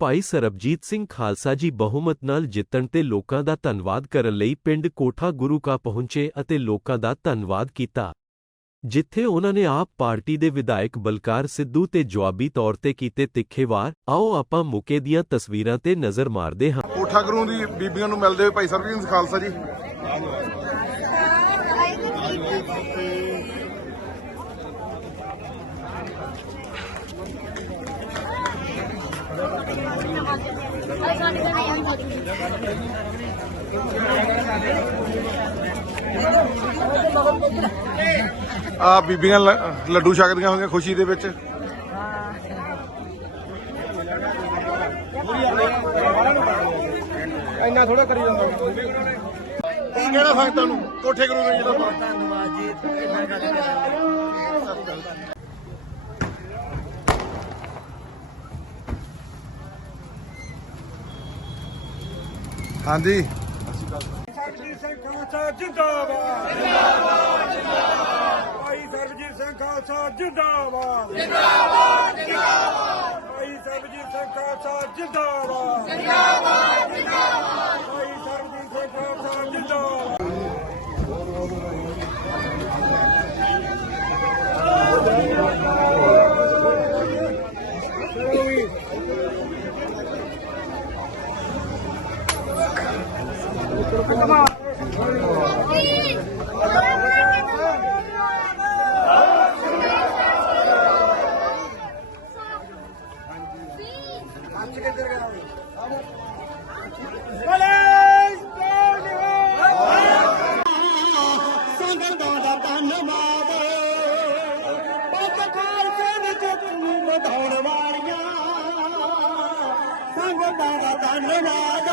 ਭਾਈ ਸਰਬਜੀਤ ਸਿੰਘ ਖਾਲਸਾ ਜੀ ਬਹੁਮਤ ਨਾਲ ਜਿੱਤਣ ਤੇ ਲੋਕਾਂ ਦਾ ਧੰਨਵਾਦ ਕਰਨ ਲਈ ਪਿੰਡ ਕੋਠਾ ਗੁਰੂ ਕਾ ਪਹੁੰਚੇ ਅਤੇ ਲੋਕਾਂ ਦਾ ਧੰਨਵਾਦ ਕੀਤਾ ਜਿੱਥੇ ਉਹਨਾਂ ਨੇ ਆਪ ਪਾਰਟੀ ਦੇ ਵਿਧਾਇਕ ਬਲਕਾਰ ਸਿੱਧੂ ਤੇ ਜਵਾਬੀ ਤੌਰ ਤੇ ਕੀਤੇ ਤਿੱਖੇ ਵਾਰ ਆਓ ਆਪਾਂ ਮੌਕੇ ਦੀਆਂ ਤਸਵੀਰਾਂ ਤੇ ਨਜ਼ਰ ਮਾਰਦੇ ਹਾਂ ਕੋਠਾ ਗੁਰੂ ਦੀ ਬੀਬੀਆਂ ਨੂੰ ਮਿਲਦੇ ਹੋਏ ਭਾਈ ਸਰਬਜੀਤ ਸਿੰਘ ਖਾਲਸਾ ਜੀ ਆ ਬੀਬੀਆਂ ਲੱਡੂ ਛਕਦੀਆਂ ਹੋਈਆਂ ਖੁਸ਼ੀ ਦੇ ਵਿੱਚ। ਇੰਨਾ ਥੋੜਾ ਕਰੀ ਜਾਂਦਾ। ਕਿਹੜਾ ਸੰਗਤਾਂ ਨੂੰ? ਕੋਠੇ ਗੁਰੂ ਨੇ ਜਿਹੜਾ ਧੰਨਵਾਦ ਜੀ ਇੰਨਾ ਗੱਲ ਕਰਨ ਲਈ ਹਾਂਜੀ। ਸਰਬਜੀਤ ਸਿੰਘ ਖਾਲਸਾ, ਜਿੰਦਾਬਾਦ। ਜਿੰਦਾਬਾਦ ਜਿੰਦਾਬਾਦ ਭਾਈ ਸਰਬਜੀਤ ਸਿੰਘ ਖਾਲਸਾ, ਜਿੰਦਾਬਾਦ। ਜਿੰਦਾਬਾਦ ਜਿੰਦਾਬਾਦ ਭਾਈ ਸਰਬਜੀਤ ਸਿੰਘ ਖਾਲਸਾ, ਜਿੰਦਾਬਾਦ। ਜਿੰਦਾਬਾਦ ਜਿੰਦਾਬਾਦ ਭਾਈ ਸਰਬਜੀਤ ਸਿੰਘ ਖਾਲਸਾ, ਜਿੰਦਾਬਾਦ। ਸੰਗਤਾਂ ਦਾ ਧੰਨਵਾਦ। ਪੱਤਕਾਰ ਸਿੰਘ ਚੁੱਕੂ ਵਧਾਉਣ ਵਾਲੀਆਂ ਸੰਗਤਾਂ ਦਾ ਧੰਨਵਾਦ।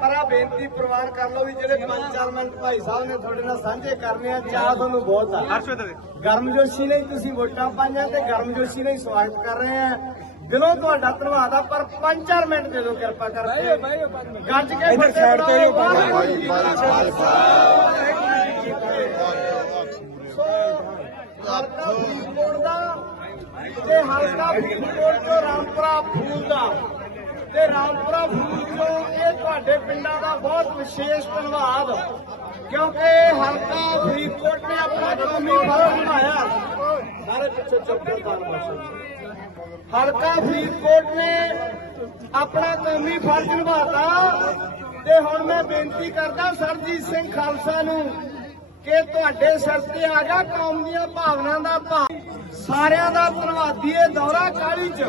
ਪਰ ਆ ਬੇਨਤੀ ਪ੍ਰਵਾਨ ਕਰ ਲਓ ਵੀ ਜਿਹੜੇ 5-4 ਮਿੰਟ ਭਾਈ ਸਾਹਿਬ ਨੇ ਤੁਹਾਡੇ ਨਾਲ ਸਾਂਝੇ ਕਰਨੇ ਆ ਚਾਹ ਤੁਹਾਨੂੰ ਬਹੁਤ ਆ। ਗਰਮਜੋਸ਼ੀ ਲਈ ਤੁਸੀਂ ਵੋਟਾਂ ਪਾਈਆਂ ਤੇ ਗਰਮਜੋਸ਼ੀ ਲਈ ਸਵਾਗਤ ਕਰ ਰਹੇ ਆ। ਦਿਲੋਂ ਤੁਹਾਡਾ ਧੰਨਵਾਦ ਆ ਪਰ 5-4 ਮਿੰਟ ਦੇ ਦਿਓ ਕਿਰਪਾ ਕਰਕੇ। ਗੱਜ ਕੇ ਇੱਧਰ side ਤੇ ਜੋ ਹਲਕਾ ਫਰੀਦਕੋਟ ਦਾ ਤੇ ਹਲਕਾ ਤੋਂ ਰਾਮਪੁਰਾ ਫੂਲ ਦਾ। ਤੇ ਰਾਮਪੁਰਾ ਫੂਲ ਤੋਂ ਇਹ ਤੁਹਾਡੇ ਪਿੰਡਾਂ ਦਾ ਬਹੁਤ ਵਿਸ਼ੇਸ਼ ਧੰਨਵਾਦ, ਕਿਉਂਕਿ ਹਲਕਾ ਫਰੀਦਕੋਟ ਨੇ ਆਪਣਾ ਕੌਮੀ ਫਰਜ਼ ਨਿਭਾਇਆ ਸਾਰੇ ਪਿੱਛੇ ਚੁੱਪ ਕਰੋ ਹਲਕਾ ਫਰੀਦਕੋਟ ਨੇ ਆਪਣਾ ਕੌਮੀ ਫਰਜ਼ ਨਿਭਾਤਾ। ਤੇ ਹੁਣ ਮੈਂ ਬੇਨਤੀ ਕਰਦਾ ਸਰਜੀਤ ਸਿੰਘ ਖਾਲਸਾ ਨੂੰ ਕਿ ਤੁਹਾਡੇ ਸਿਰ ਤੇ ਆ ਗਿਆ ਕੌਮ ਦੀਆਂ ਭਾਵਨਾ ਦਾ ਭਾਵ। ਸਾਰਿਆਂ ਦਾ ਧੰਨਵਾਦੀ ਇਹ ਦੌਰਾ ਕਾਲੀ ਚ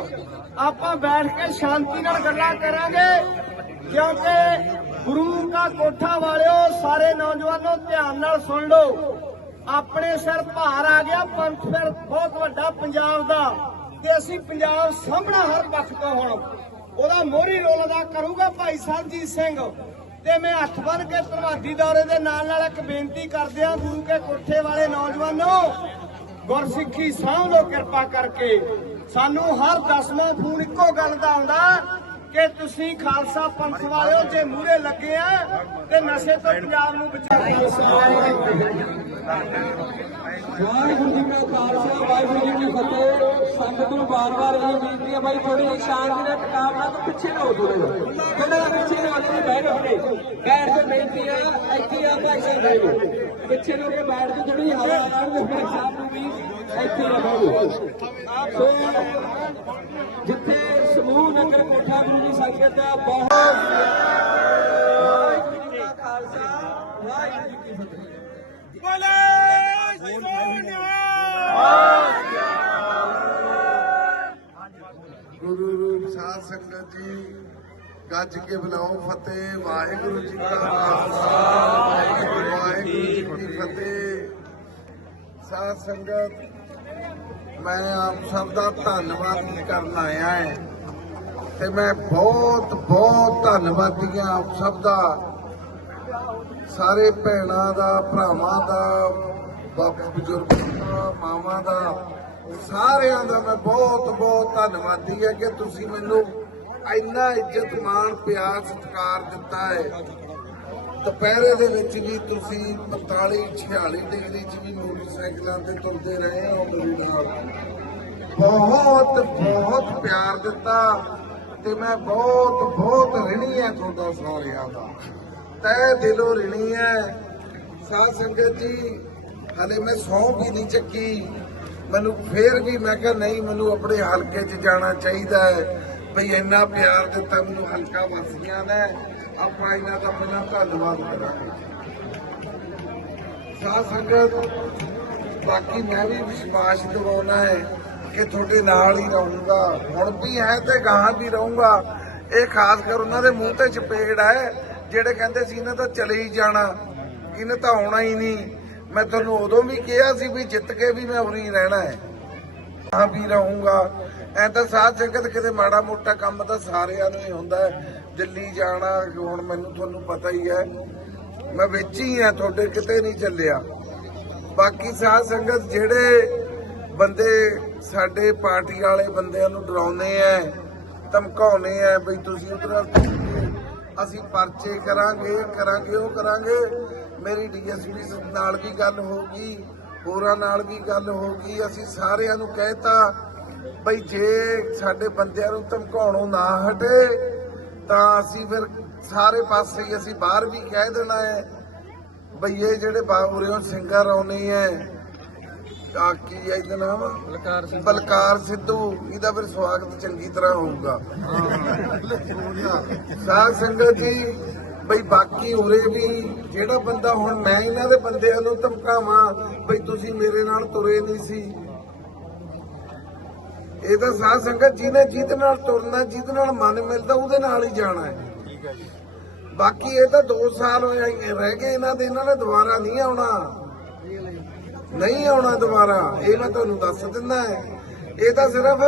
ਆਪਾਂ ਬੈਠ ਕੇ ਸ਼ਾਂਤੀ ਨਾਲ ਗੱਲਾਂ ਕਰਾਂਗੇ, ਕਿਉਂਕਿ ਗੁਰੂ ਕਾ ਕੋਠਾ ਵਾਲਿਓ, ਸਾਰੇ ਨੌਜਵਾਨੋ ਧਿਆਨ ਨਾਲ ਸੁਣ ਲਓ, ਆਪਣੇ ਸਿਰ ਭਾਰ ਆ ਗਿਆ, ਪੰਥ ਫਿਰ ਬਹੁਤ ਵੱਡਾ ਪੰਜਾਬ ਦਾ, ਤੇ ਅਸੀਂ ਪੰਜਾਬ ਸਾਹਮਣਾ ਹਰ ਪੱਖ ਤੋਂ ਹੁਣ, ਉਹਦਾ ਮੋਹਰੀ ਰੋਲ ਅਦਾ ਕਰੂਗਾ ਭਾਈ ਸਰਜੀਤ ਸਿੰਘ। ਤੇ ਮੈਂ ਹੱਥ ਬੰਨ ਕੇ ਪ੍ਰਵਾਦੀ ਦੌਰੇ ਦੇ ਨਾਲ ਨਾਲ ਇੱਕ ਬੇਨਤੀ ਕਰਦੇ ਕਰਦਿਆਂ ਗੁਰੂ ਕੇ ਕੋਠੇ ਵਾਲੇ ਨੌਜਵਾਨੋ ਗੁਰਸਿੱਖੀ ਸਾਂਭ ਲਓ ਕਿਰਪਾ ਕਰਕੇ। ਸਾਨੂੰ ਹਰ ਦਸਵਾਂ ਫੋਨ ਇੱਕੋ ਗੱਲ ਦਾ ਆਉਂਦਾ ਕਿ ਤੁਸੀਂ ਖਾਲਸਾ ਪੰਥ ਵਾਲਿਓ ਜੇ ਮੂਹਰੇ ਲੱਗੇ ਆ ਤੇ ਨਸ਼ੇ ਤੋਂ ਪੰਜਾਬ ਨੂੰ ਵਾਹਿਗੁਰੂ ਜੀ ਕਾ ਖਾਲਸਾ, ਵਾਹਿਗੁਰੂ ਜੀ ਕੀ ਫਤਿਹ। ਸੰਗਤ ਨੂੰ ਬਾਰ-ਬਾਰ ਇਹ ਬੇਨਤੀ ਹੈ, ਬਾਈ ਥੋੜੀ ਸ਼ਾਂਤੀ ਨਾਲ ਟਿਕਾਵ ਨਾਲ ਪਿੱਛੇ ਨਾ ਹੋ ਥੋੜਾ ਜਿਹਾ। ਥੋੜਾ ਪਿੱਛੇ ਨਾ ਹੋ ਜੀ ਬੈਠ ਹੋਣੇ ਗੈਰ ਤੋਂ ਬੇਨਤੀ ਆ, ਇੱਥੇ ਆ, ਭਾਈ ਸਾਹਿਬ ਪਿੱਛੇ ਨੂੰ ਬੈਠ ਕੇ ਥੋੜੀ ਜਿਹੀ ਹਵਾ ਆਉਣ ਦੇ ਸਾਹਿਬ ਨੂੰ ਵੀ ਇੱਥੇ ਰਹੋ ਸੋ ਜਿੱਥੇ ਸਮੂਹ ਨਗਰ ਕੋਠਾ ਗੁਰੂ ਦੀ ਸੰਗਤ ਦਾ ਬਹੁਤ ਵਾਹਿਗੁਰੂ ਜੀ ਖਾਲਸਾ ਵਾਹਿਗੁਰੂ ਕੀ ਫਤਿਹ ਗੁਰੂ ਰੂਪ ਸੰਗਤ ਜੀ ਗੱਜ ਕੇ ਬੁਲਾਓ ਫਤਿਹ, ਵਾਹਿਗੁਰੂ ਜੀ ਕਾ ਖਾਲਸਾ। ਵਾਹਿਗੁਰੂ ਜੀ ਕੀ ਫਤਿਹ। ਸਾਧ ਸੰਗਤ, ਮੈਂ ਆਪ ਸਭ ਦਾ ਧੰਨਵਾਦ ਕਰਨ ਆਇਆ ਹੈ ਤੇ ਮੈਂ ਬਹੁਤ ਬਹੁਤ ਧੰਨਵਾਦੀ ਹਾਂ ਆਪ ਸਭ ਦਾ। ਸਾਰੇ ਭੈਣਾਂ ਦਾ, ਭਰਾਵਾਂ ਦਾ ਬਾਪ ਬਜ਼ੁਰਗਾਂ ਮਾਵਾਂ ਦਾ, ਸਾਰਿਆਂ ਦਾ ਮੈਂ ਬਹੁਤ ਬਹੁਤ ਧੰਨਵਾਦੀ ਹਾਂ ਕਿ ਤੁਸੀਂ ਮੈਨੂੰ ਇੰਨਾ ਇੱਜ਼ਤ ਮਾਣ, ਪਿਆਰ, ਸਤਿਕਾਰ ਦਿੱਤਾ ਹੈ। ਦੁਪਹਿਰੇ ਦੇ ਵਿੱਚ ਵੀ ਤੁਸੀਂ 45 46 ਡਿਗਰੀ 'ਚ ਵੀ ਮੋਟਰਸਾਈਕਲਾਂ ਤੇ ਤੁਰਦੇ ਰਹੇ ਹੋ ਮੇਰੇ ਨਾਲ ਬਹੁਤ ਬਹੁਤ ਪਿਆਰ ਦਿੱਤਾ ਤੇ ਮੈਂ ਬਹੁਤ ਬਹੁਤ ਰਿਣੀ ਹੈ ਤੁਹਾਡਾ ਸਾਰਿਆਂ ਦਾ। ਤੈ ਦਿਲੋਂ ਰਿਣੀ ਹੈ। ਸਾਧ ਸੰਗਤ ਜੀ, ਹਲੇ ਮੈਂ ਸੌਂ ਵੀ ਨਹੀਂ ਚੱਕੀ। ਮੈਨੂੰ ਫੇਰ ਵੀ ਮੈਂ ਕਿਹਾ, ਨਹੀਂ, ਮੈਨੂੰ ਆਪਣੇ ਹਲਕੇ 'ਚ ਜਾਣਾ ਚਾਹੀਦਾ ਹੈ। ਭਈ ਇੰਨਾ ਪਿਆਰ ਦਿੱਤਾ ਮੈਨੂੰ ਹਲਕਾ ਵਾਸੀਆਂ ਨੇ। ਆਪਾਂ ਇਹਨਾਂ ਦਾ ਪਹਿਲਾਂ ਧੰਨਵਾਦ ਕਰਾਂਗੇ। ਸਾਧ ਸੰਗਤ, ਬਾਕੀ ਮੈਂ ਵੀ ਵਿਸ਼ਵਾਸ ਦਿਵਾਉਣਾ ਹੈ ਕਿ ਤੁਹਾਡੇ ਨਾਲ ਹੀ ਰਹੂੰਗਾ। ਹੁਣ ਵੀ ਹੈ ਤੇ ਗਾਹਾਂ ਵੀ ਰਹੂੰਗਾ। ਇਹ ਖਾਸ ਕਰ ਉਹਨਾਂ ਦੇ ਮੂੰਹ ਤੇ ਚਪੇੜ ਹੈ, ਜਿਹੜੇ ਕਹਿੰਦੇ ਸੀ, ਇਹਨਾਂ ਤਾਂ ਚਲੇ ਹੀ ਜਾਣਾ। ਇਹਨੇ ਤਾਂ ਆਉਣਾ ਹੀ ਨਹੀਂ। ਮੈਂ ਤੁਹਾਨੂੰ ਉਦੋਂ ਵੀ ਕਿਹਾ ਸੀ ਵੀ ਜਿੱਤ ਕੇ ਵੀ ਮੈਂ ਉਰੀ ਰਹਿਣਾ ਹੈ। ਹਾਂ ਵੀ ਰਹੂੰਗਾ। ਐ ਤਾਂ ਸਾਧ ਸੰਗਤ ਕਿਤੇ ਮਾੜਾ ਮੋਟਾ ਕੰਮ ਤਾਂ ਸਾਰਿਆਂ ਨੂੰ ਹੀ ਹੁੰਦਾ ਦਿੱਲੀ ਜਾਣਾ, ਹੁਣ ਮੈਨੂੰ ਤੁਹਾਨੂੰ ਪਤਾ ਹੀ ਹੈ। ਮੈਂ ਵਿੱਚ ਹੀ ਆ ਤੁਹਾਡੇ ਕਿਤੇ ਨਹੀਂ ਚੱਲਿਆ। ਬਾਕੀ ਸਾਧ ਸੰਗਤ ਜਿਹੜੇ ਬੰਦੇ ਸਾਡੇ ਪਾਰਟੀ ਵਾਲੇ ਬੰਦਿਆਂ ਨੂੰ ਡਰਾਉਂਦੇ ਐ, ਧਮਕਾਉਂਦੇ ਐ, ਬਈ ਤੁਸੀਂ ਉਧਰ ਅਸੀਂ ਪਰਚੇ ਕਰਾਂਗੇ ਕਰਾਂਗੇ, ਉਹ ਕਰਾਂਗੇ। ਮੇਰੀ ਡੀਐਸਪੀ ਨਾਲ ਵੀ ਗੱਲ ਹੋਊਗੀ ਹੋਰਾਂ ਨਾਲ ਵੀ ਗੱਲ ਹੋਊਗੀ ਅਸੀਂ ਸਾਰਿਆਂ ਨੂੰ ਕਹਿਤਾ ਬਈ ਜੇ ਸਾਡੇ ਬੰਦਿਆਂ ਨੂੰ ਧਮਕਾਉਣੋਂ ਨਾ ਹਟੇ ਤਾਂ ਅਸੀਂ ਫਿਰ ਸਾਰੇ ਪਾਸੇ ਹੀ ਅਸੀਂ ਬਾਹਰ ਵੀ ਕਹਿ ਦੇਣਾ ਹੈ। ਬਈ ਇਹ ਜਿਹੜੇ ਬਾਬੂਰਿਓ ਸਿੰਗਰ ਆਉਣੇ ਐ ਆ ਕੀ ਇਹਦਾ ਨਾਮ? ਬਲਕਾਰ ਸਿੱਧੂ। ਬਲਕਾਰ ਸਿੱਧੂ ਇਹਦਾ ਫਿਰ ਸਵਾਗਤ ਚੰਗੀ ਤਰ੍ਹਾਂ ਹੋਊਗਾ। ਸਾਧ ਸੰਗਤ ਜੀ ਬਈ ਬਾਕੀ ਉਰੇ ਵੀ ਜਿਹੜਾ ਬੰਦਾ ਹੁਣ ਮੈਂ ਇਹਨਾਂ ਦੇ ਬੰਦਿਆਂ ਨੂੰ ਧਮਕਾਵਾਂ ਬਈ ਤੁਸੀਂ ਮੇਰੇ ਨਾਲ ਤੁਰੇ ਨਹੀਂ ਸੀ। ਇਹ ਤਾਂ ਸਾਧ ਸੰਗਤ ਜਿਹਨੇ ਜਿਹਦੇ ਨਾਲ ਤੁਰਨਾ ਜਿਹਦੇ ਨਾਲ ਮਨ ਮਿਲਦਾ ਉਹਦੇ ਨਾਲ ਹੀ ਜਾਣਾ ਹੈ। ਬਾਕੀ ਇਹ ਤਾਂ 2 ਸਾਲ ਹੋਏ ਹੀ ਰਹਿ ਗਏ ਇਹਨਾਂ ਦੇ ਇਹਨਾਂ ਨੇ ਦੁਬਾਰਾ ਨਹੀਂ ਆਉਣਾ। ਨਹੀਂ ਆਉਣਾ ਦੁਬਾਰਾ ਇਹ ਮੈਂ ਤੁਹਾਨੂੰ ਦੱਸ ਦਿੰਦਾ ਹੈ। ਇਹ ਤਾਂ ਸਿਰਫ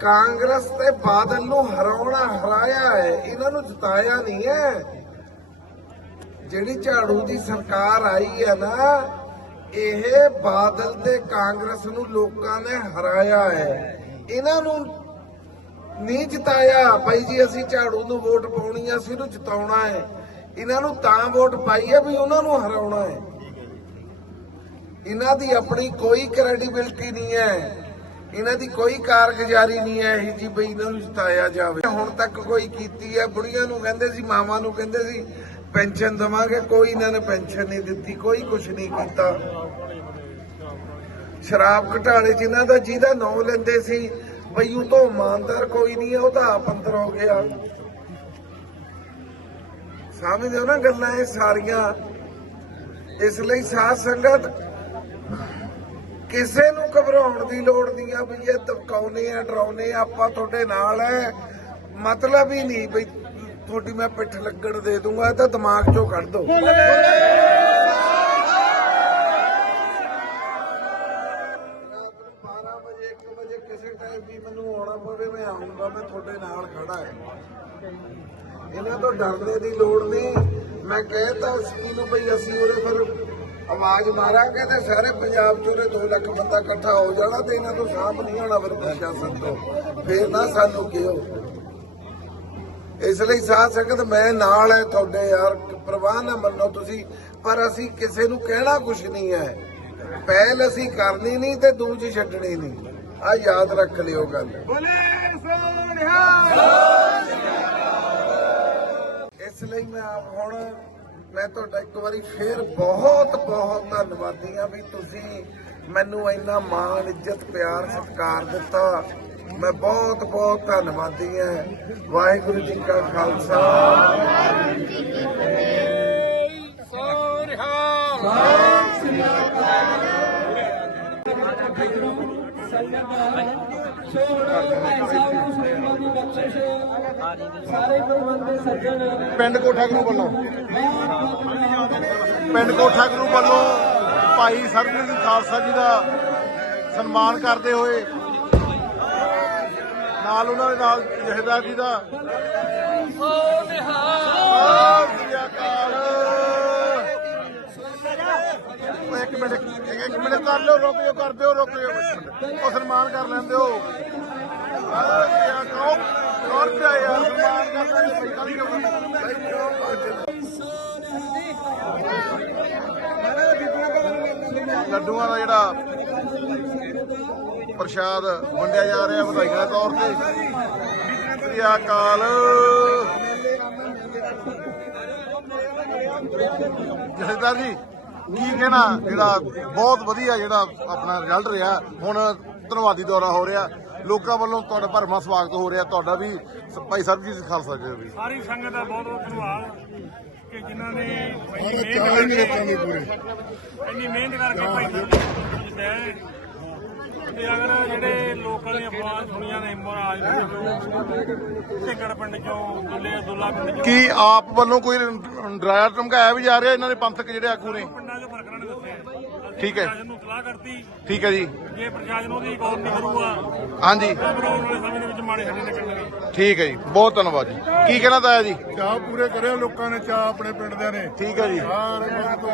ਕਾਂਗਰਸ ਤੇ ਬਾਦਲ ਨੂੰ ਹਰਾਉਣਾ ਹਰਾਇਆ ਹੈ ਇਹਨਾਂ ਨੂੰ ਜਿਤਾਇਆ ਨਹੀਂ ਹੈ। ਜਿਹੜੀ ਝਾੜੂ ਦੀ ਸਰਕਾਰ ਆਈ ਹੈ ਨਾ ਇਹ ਬਾਦਲ ਤੇ ਕਾਂਗਰਸ ਨੂੰ ਲੋਕਾਂ ਨੇ ਹਰਾਇਆ ਹੈ। ਇਹਨਾਂ ਨੂੰ ਨਹੀਂ ਜਿਤਾਇਆ। ਭਾਈ ਜੀ, ਅਸੀਂ ਝਾੜੂ ਨੂੰ ਵੋਟ ਪਾਉਣੀ ਆ, ਅਸੀਂ ਨੂੰ ਜਿਤਾਉਣਾ ਹੈ। ਇਹਨਾਂ ਨੂੰ ਤਾਂ ਵੋਟ ਪਾਈ ਹੈ ਵੀ ਉਹਨਾਂ ਨੂੰ ਹਰਾਉਣਾ ਹੈ। ਇਹਨਾਂ ਦੀ ਆਪਣੀ ਕੋਈ ਕ੍ਰੈਡੀਬਿਲਟੀ ਨਹੀਂ ਹੈ। ਇਹਨਾਂ ਦੀ ਕੋਈ ਕਾਰਗੁਜ਼ਾਰੀ ਨਹੀਂ ਹੈ ਇਹ ਜੀ ਬਈ ਇਹਨਾਂ ਨੂੰ ਜਿਤਾਇਆ ਜਾਵੇ। ਹੁਣ ਤੱਕ ਕੋਈ ਕੀਤੀ ਹੈ ਬੁੜੀਆਂ ਨੂੰ ਕਹਿੰਦੇ ਸੀ, ਮਾਵਾਂ ਨੂੰ ਕਹਿੰਦੇ ਸੀ, ਪੈਨਸ਼ਨ ਦਵਾਂਗੇ। ਕੋਈ ਇਹਨਾਂ ਨੇ ਪੈਨਸ਼ਨ ਨਹੀਂ ਦਿੱਤੀ, ਕੋਈ ਕੁਝ ਨਹੀਂ ਕੀਤਾ। ਸ਼ਰਾਬ ਘਟਾਲੇ ਜਿਨ੍ਹਾਂ ਦਾ ਜਿਹਦਾ ਨਾਂ ਲੈਂਦੇ ਸੀ, ਬਈ ਉਹ ਤੋਂ ਇਮਾਨਦਾਰ ਕੋਈ ਨਹੀਂ ਉਹ ਤਾਂ ਆਪ ਅੰਦਰ ਹੋ ਗਿਆ। ਸਮਝਦੇ ਹੋ ਨਾ ਗੱਲਾਂ ਇਹ ਸਾਰੀਆਂ? ਇਸ ਲਈ ਸਾਧ ਸੰਗਤ ਕਿਸੇ ਨੂੰ ਘਬਰਾਉਣ ਦੀ ਲੋੜ ਨਹੀਂ ਆ ਵੀ ਇਹ ਧਮਕਾਉਨੇ ਆ ਡਰਾਉਨੇ ਆ, ਆਪਾਂ ਤੁਹਾਡੇ ਨਾਲ ਹੈ ਮਤਲਬ ਹੀ ਨਹੀਂ ਵੀ ਤੁਹਾਡੀ ਮੈਂ ਪਿੱਠ ਲੱਗਣ ਦੇ ਦੂੰਗਾ ਤਾਂ ਦਿਮਾਗ ਚੋਂ ਕੱਢ ਦੋ। ਡਰਨੇ ਦੀ ਲੋੜ ਨਹੀਂ। ਮੈਂ ਕਹਿਤਾ ਸੀ ਨੂੰ ਭਈ ਅਸੀਂ ਉਹਦੇ ਫਿਰ ਆਵਾਜ਼ ਮਾਰਾਂਗੇ ਤੇ ਸਾਰੇ ਪੰਜਾਬ ਚ 2 ਲੱਖ ਬੰਦਾ ਇਕੱਠਾ ਹੋ ਜਾਣਾ ਤੇ ਇਹਨਾਂ ਤੋਂ ਸਾਂਭ ਨਹੀਂ ਹੋਣਾ ਫਿਰ ਪ੍ਰਸ਼ਾਸਨ ਤੋਂ ਫੇਰ ਨਾ ਸਾਨੂੰ ਕਿਹੋ। ਇਸ ਲਈ ਸਾਧ ਸੰਗਤ, ਮੈਂ ਨਾਲ ਹੈ ਤੁਹਾਡੇ ਯਾਰ, ਪ੍ਰਵਾਹ ਨਾ ਮੰਨੋ ਤੁਸੀਂ, ਪਰ ਅਸੀਂ ਕਿਸੇ ਨੂੰ ਕਹਿਣਾ ਕੁਝ ਨਹੀਂ ਹੈ। ਪਹਿਲ ਅਸੀਂ ਕਰਨੀ ਨਹੀਂ ਤੇ ਦੂਜੀ ਛੱਡਣੀ ਨਹੀਂ। ਆ ਯਾਦ ਰੱਖ ਲਿਓ ਗੱਲ। ਬੋਲੇ ਸੋਨਿਹਾ ਇਸ ਲਈ ਮੈਂ ਆਪ ਹੁਣ ਮੈਂ ਤੁਹਾਡਾ ਇੱਕ ਵਾਰੀ ਫੇਰ ਬਹੁਤ ਬਹੁਤ ਧੰਨਵਾਦੀ ਆ ਵੀ ਤੁਸੀਂ ਮੈਨੂੰ ਇੰਨਾ ਮਾਣ, ਇੱਜ਼ਤ, ਪਿਆਰ, ਸਤਿਕਾਰ ਦਿੱਤਾ। ਮੈਂ ਬਹੁਤ ਬਹੁਤ ਧੰਨਵਾਦੀ ਆ ਵਾਹਿਗੁਰੂ ਜੀ ਕਾ ਖਾਲਸਾ। ਸੋ ਹੁਣ ਭਾਈ ਸਾਹਿਬ ਨੂੰ ਸੁਖਮਨ ਦੀ ਬਖਸ਼ਿਸ਼ ਸਾਰੇ ਗੁਰਮੰਦੇ ਸੱਜਣ ਪਿੰਡ ਕੋਠਾ ਗਰੂ ਵੱਲੋਂ। ਪਿੰਡ ਕੋਠਾ ਗਰੂ ਵੱਲੋਂ ਭਾਈ ਸਰਬਜੀਤ ਖਾਲਸਾ ਜੀ ਦਾ ਸਨਮਾਨ ਕਰਦੇ ਹੋਏ ਨਾਲ ਉਹਨਾਂ ਦੇ ਨਾਲ ਜਹੇਦਾਰ ਜੀ ਦਾ ਸਤਿ ਸ੍ਰੀ ਅਕਾਲ। ਇੱਕ ਮਿੰਟ। ਇੱਕ ਮਿੰਟ ਕਰ ਲਿਓ, ਰੁਕ ਜਾਓ, ਕਰ ਦਿਓ, ਰੁਕ ਜਾਓ। ਉਹ ਸਨਮਾਨ ਕਰ ਲੈਂਦੇ ਹੋ। ਸਤਿ ਸ੍ਰੀ ਅਕਾਲ ਤੌਰ ਸਨਮਾਨ ਕਰਦਾ ਜੀ ਭਾਈ ਕਾਲੀ ਕਬਰ ਲੱਡੂਆਂ ਦਾ ਜਿਹੜਾ ਪ੍ਰਸ਼ਾਦ ਵੰਡਿਆ ਜਾ ਰਿਹਾ ਵਧਾਈਆਂ ਦੇ ਤੌਰ ਤੇ। ਸ੍ਰੀ ਅਕਾਲ। ਜਥੇਦਾਰ ਜੀ। ਕੀ ਕਹਿਣਾ ਜਿਹੜਾ ਬਹੁਤ ਵਧੀਆ ਜਿਹੜਾ ਆਪਣਾ ਰਿਜ਼ਲਟ ਰਿਹਾ ਹੁਣ ਧੰਨਵਾਦੀ ਦੌਰਾ ਹੋ ਰਿਹਾ। ਲੋਕਾਂ ਵੱਲੋਂ ਤੁਹਾਡਾ ਭਰਮਾ ਸਵਾਗਤ ਹੋ ਰਿਹਾ ਤੁਹਾਡਾ ਵੀ ਭਾਈ ਸਰਬਜੀਤ ਖਾਲਸਾ ਜੀ ਦਾ ਵੀ। ਸਾਰੀ ਸੰਗਤ ਦਾ ਬਹੁਤ ਬਹੁਤ ਧੰਨਵਾਦ ਕਿ ਜਿਨ੍ਹਾਂ ਨੇ ਇੰਨੀ ਮਿਹਨਤ ਕਰਕੇ ਇੰਨੀ ਮਿਹਨਤ ਕਰਕੇ ਭਾਈ ਸਾਹਿਬ ਜਿੱਤਿਆ ਹੈ। ਤੇ ਅਗਰ ਜਿਹੜੇ ਲੋਕਾਂ ਦੀਆਂ ਅਫਵਾਹ ਸੁਣੀਆਂ ਨੇ ਮਹਾਰਾਜ ਢਿੱਗੜ ਪਿੰਡ ਚੋਂ ਦੁੱਲੇ ਦੁੱਲਾ ਪਿੰਡ ਚੋਂ। ਕੀ ਆਪ ਵੱਲੋਂ ਕੋਈ ਡਰਾਇਆ ਧਮਕਾਇਆ ਵੀ ਜਾ ਰਿਹਾ ਇਹਨਾਂ ਦੇ ਪੰਥਕ ਜਿਹੜੇ ਆਗੂ ਨੇ? ਦੇ ਨੇ ਠੀਕ ਹੈ। ਪ੍ਰਸ਼ਾਸਨ ਨੂੰ ਸਲਾਹ ਕਰਤੀ। ਠੀਕ ਹੈ ਜੀ। ਜੇ ਪ੍ਰਸ਼ਾਸਨ ਉਹਦੀ ਗੌਰ ਨਹੀਂ ਕਰੂਗਾ ਹਾਂਜੀ। ਤਾਂ ਫਿਰ ਆਉਣ ਵਾਲੇ ਸਮੇਂ ਦੇ ਵਿੱਚ ਮਾੜੇ ਸਾਡੇ ਨਿਕਲਣਗੇ ਠੀਕ ਹੈ ਜੀ। ਬਹੁਤ ਧੰਨਵਾਦ ਜੀ। ਕੀ ਕਹਿਣਾ ਤਾਇਆ ਜੀ? ਚਾਹ ਪੂਰੇ ਕਰਿਆ ਲੋਕਾਂ ਨੇ ਚਾਹ ਆਪਣੇ ਪਿੰਡ ਦੇ ਨੇ। ਠੀਕ ਹੈ ਜੀ। ਸਾਰੇ ਮਨ ਤੋਂ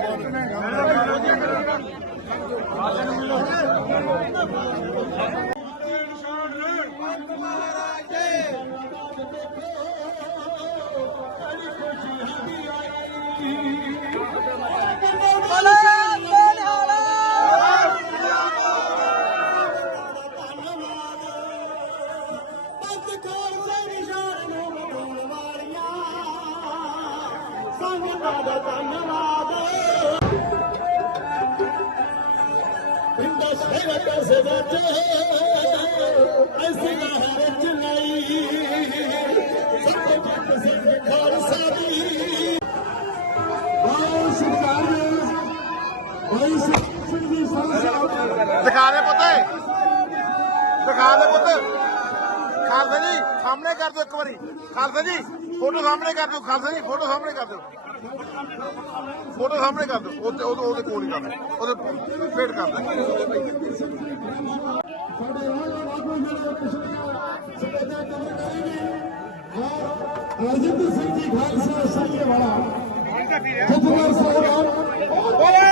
ਬਾਅਦ ਦਿਖਾ ਦੇ ਪੁੱਤੇ। ਦਿਖਾ ਦੇ ਪੁੱਤ। ਖਾਲਸਾ ਜੀ, ਸਾਹਮਣੇ ਕਰ ਦਿਓ ਇੱਕ ਵਾਰੀ। ਖਾਲਸਾ ਜੀ, ਫੋਟੋ ਸਾਹਮਣੇ ਕਰ ਦਿਓ। ਖਾਲਸਾ ਜੀ, ਫੋਟੋ ਸਾਹਮਣੇ ਕਰ ਦਿਓ। ਫੋਟੋ ਸਾਹਮਣੇ ਕਰ ਦਿਓ ਉਹਦੇ ਉਹਦੇ ਉਹਦੇ ਕੋਲ ਹੀ ਕਰ ਦਿਓ ਉਹਦੇ ਫੇਟ ਕਰ ਦਿਓ ਹਰਜਿੰਦਰ ਸਿੰਘ ਜੀ ਖਾਲਸਾ ਸਾਈਏ ਵਾਲਾ ਜਥੇਦਾਰ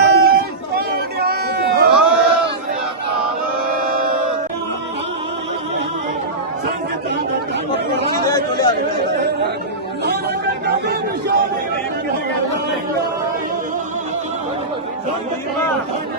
ਸਾਹਿਬ ¡Viva!